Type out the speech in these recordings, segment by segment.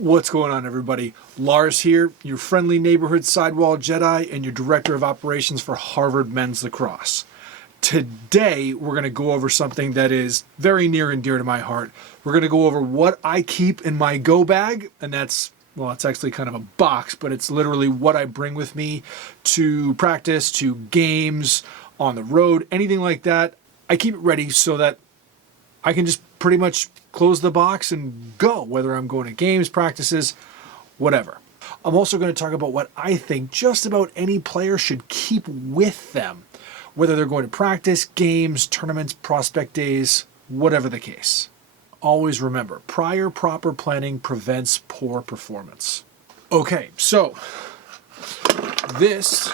What's going on, everybody? Lars here, your friendly neighborhood Sidewall Jedi and your Director of Operations for Harvard Men's Lacrosse. Today, we're going to go over something that is very near and dear to my heart. We're going to go over what I keep in my go bag, and that's, well, it's actually kind of a box, but it's literally what I bring with me to practice, to games, on the road, anything like that. I keep it ready so that I can just pretty much close the box and go, whether I'm going to games, practices, whatever. I'm also going to talk about what I think just about any player should keep with them, whether they're going to practice, games, tournaments, prospect days, whatever the case. Always remember, prior proper planning prevents poor performance. Okay, so this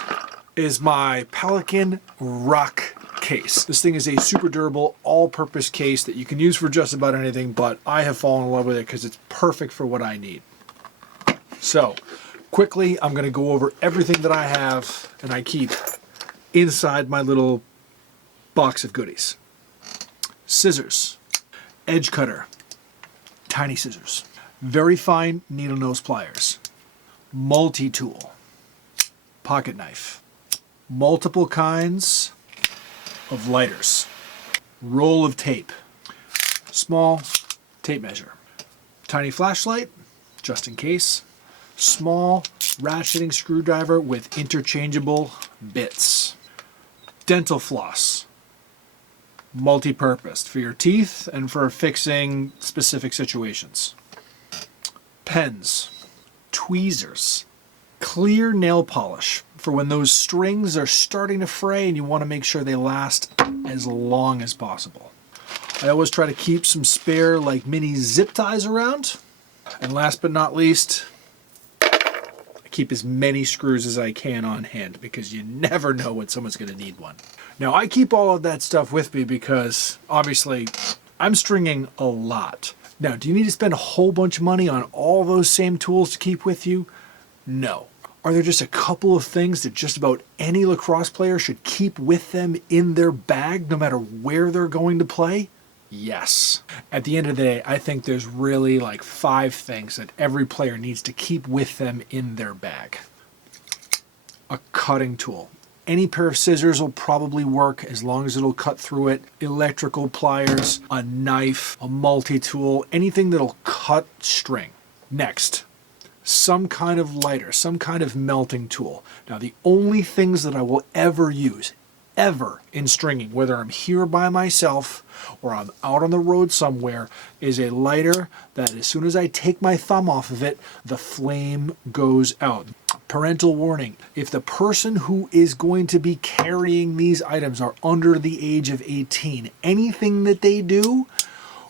is my Pelican Rock case. This thing is a super durable, all-purpose case that you can use for just about anything, but I have fallen in love with it because it's perfect for what I need. So, quickly, I'm going to go over everything that I have and I keep inside my little box of goodies. Scissors, edge cutter, tiny scissors, very fine needle nose pliers, multi-tool, pocket knife, multiple kinds of lighters, roll of tape, small tape measure, tiny flashlight, just in case, small ratcheting screwdriver with interchangeable bits, dental floss, multi-purpose for your teeth and for fixing specific situations, pens, tweezers, clear nail polish for when those strings are starting to fray and you want to make sure they last as long as possible. I always try to keep some spare like mini zip ties around. And last but not least, I keep as many screws as I can on hand because you never know when someone's going to need one. Now I keep all of that stuff with me because obviously I'm stringing a lot. Now, do you need to spend a whole bunch of money on all those same tools to keep with you? No. Are there just a couple of things that just about any lacrosse player should keep with them in their bag no matter where they're going to play? Yes. At the end of the day, I think there's really like 5 things that every player needs to keep with them in their bag. A cutting tool. Any pair of scissors will probably work as long as it'll cut through it. Electrical pliers, a knife, a multi-tool, anything that'll cut string. Next, some kind of lighter, some kind of melting tool. Now, the only things that I will ever use, ever in stringing, whether I'm here by myself or I'm out on the road somewhere, is a lighter that as soon as I take my thumb off of it, the flame goes out. Parental warning, if the person who is going to be carrying these items are under the age of 18, anything that they do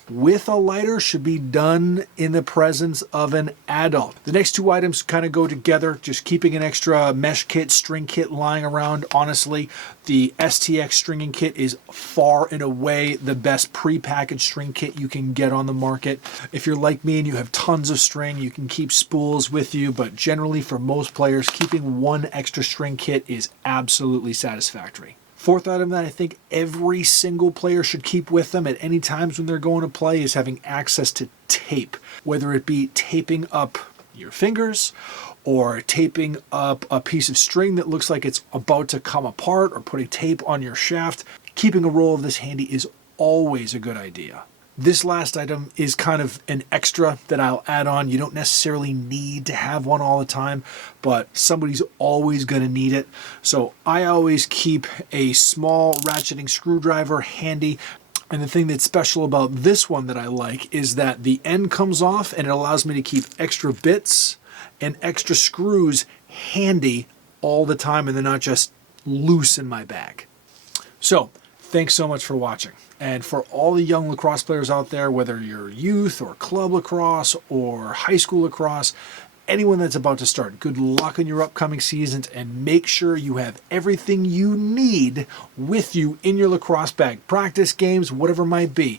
with a lighter should be done in the presence of an adult. The next 2 items kind of go together, just keeping an extra mesh kit, string kit lying around. Honestly, the Stx Stringing Kit is far and away the best pre-packaged string kit you can get on the market. If you're like me and you have tons of string, you can keep spools with you, but generally for most players, keeping 1 extra string kit is absolutely satisfactory. 4th item that I think every single player should keep with them at any times when they're going to play is having access to tape, whether it be taping up your fingers or taping up a piece of string that looks like it's about to come apart or putting tape on your shaft. Keeping a roll of this handy is always a good idea. This last item is kind of an extra that I'll add on. You don't necessarily need to have one all the time, but somebody's always going to need it. So I always keep a small ratcheting screwdriver handy. And the thing that's special about this one that I like is that the end comes off and it allows me to keep extra bits and extra screws handy all the time and they're not just loose in my bag. So thanks so much for watching. And for all the young lacrosse players out there, whether you're youth or club lacrosse or high school lacrosse, anyone that's about to start, good luck in your upcoming seasons and make sure you have everything you need with you in your lacrosse bag. Practice, games, whatever it might be.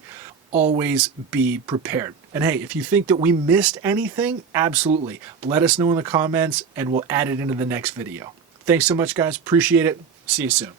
Always be prepared. And hey, if you think that we missed anything, absolutely. Let us know in the comments and we'll add it into the next video. Thanks so much, guys. Appreciate it. See you soon.